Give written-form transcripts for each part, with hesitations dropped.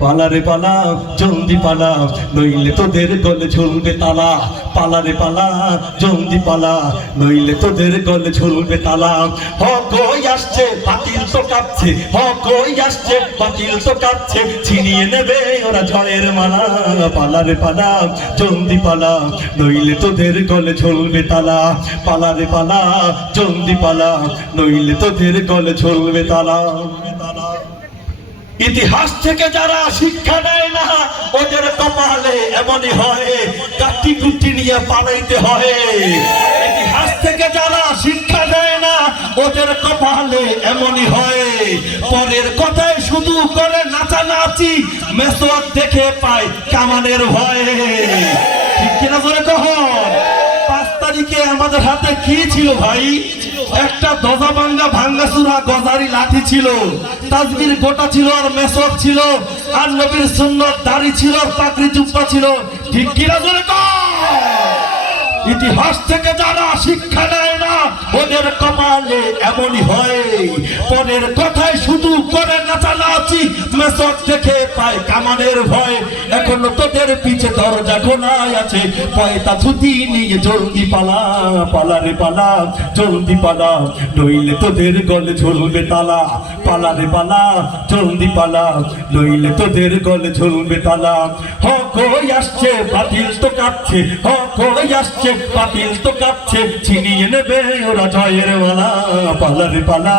পালারে পালা জলদি পালা নইলে তোদের গলে ঝুলবে তালা পালারে পালা জলদি পালা নইলে তোদের গলে ঝুলবে তালা কই আসছে বাতিল তো কাঁপছে কই আসছে বাতিল তো কাঁপছে ছিনিয়ে নেবে ওরা ঝড়ের মালা পালারে পালা জলদি পালা নইলে তোদের গলে ঝুলবে তালা পালারে পালা জলদি পালা নইলে তোদের গলে ঝুলবে তালা ইতিহাস থেকে যারা শিক্ষা নেয় না ওদের কপালে এমনই হয় কাটি কুটি নিয়ে পালাইতে হয় ইতিহাস থেকে যারা শিক্ষা দেয় না ওদের কপালে এমনই হয় পরের কথায় শুধু করে নাচানাচি মেসওয়াক দেখে পায় কামানের ভয়ে ঠিক কিনা বলে কখন 5 তারিখে আমাদের হাতে কি ছিল ভাই একটা দজা ভাঙ্গাচুরা গজারি লাঠি ছিল তাজবির গোটা ছিল আর মেসওয়াক ছিল আর নবীর সুন্নাত দাড়ি ছিল আর পাগড়ি জুব্বা ছিল ঠিক কিনা বলে ইতিহাস থেকে যারা শিক্ষা নেয় না ওদের কপালে এমনই হয় পরের কথায় শুধু করে নাচানাচি মেসওয়াক দেখে পায় কামানের ভয় এখনো তোদের পিছে দরজা খোলাই আছে পয়তা ছুটি নিয়ে জলদি পালা পালারে পালা জলদি পালা নইলে তোদের গলে ঝুলবে তালা পালারে পালা জলদি পালা নইলে তোদের গলে ঝুলবে তালা কই আসছে বাতিল তো কাঁপছে কই আসছে বাতিল তো কাঁপছে ছিনিয়ে নেবে ওরা জয়ের মালা পালারে পালা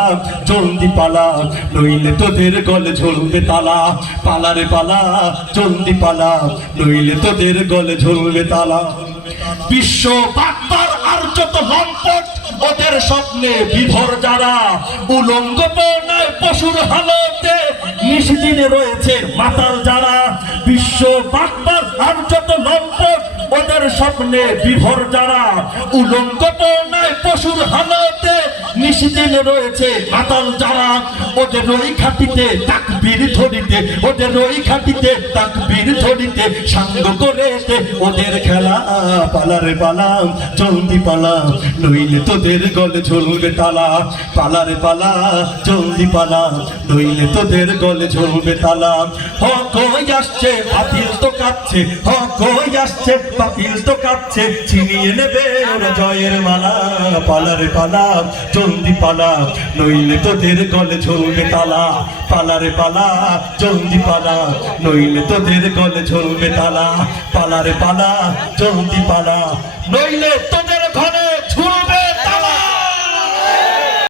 জলদি পালা নইলে তোদের গলে ঝুলবে তালা পালারে পালা জলদি পালা নইলে তোদের গলে ঝুলবে তালা বিশ্ব বাকবার আর যত লম্পট ওদের স্বপ্নে বিভোর যারা উলঙ্গ পনায় পশুর হালতে নিশিদিনে রয়েছে মাতাল যারা বিশ্ব বাকবার আর যত লম্পট ওদের স্বপ্নে বিভোর যারা উলঙ্গ পনায় পশুর হালতে নিশিদিনে রয়েছে মাতাল যারা ওদের ওই খাটিতে তাকবীর ধরিতে ওদের ওই খাটিতে তাকবীর ধরিতে সাঙ্গ করেতে ওদের খেলা পালারে পালা জলদি পালা নইলে তোদের গলে ঝুলবে তালা পালারে পালা জলদি পালা নইলে তোদের গলে ঝুলবে তালা কই আসছে বাতিল তো কাঁপছে কই আসছে বাতিল তো কাঁপছে ছিনিয়ে নেবে ওরা জয়ের মালা পালারে পালা জলদি পালা নইলে তোদের গলে ঝুলবে তালা পালারে পালা জলদি পালা নইলে তোদের গলে ঝুলবে তালা পালারে পালা জলদি পালা নইলে তোদের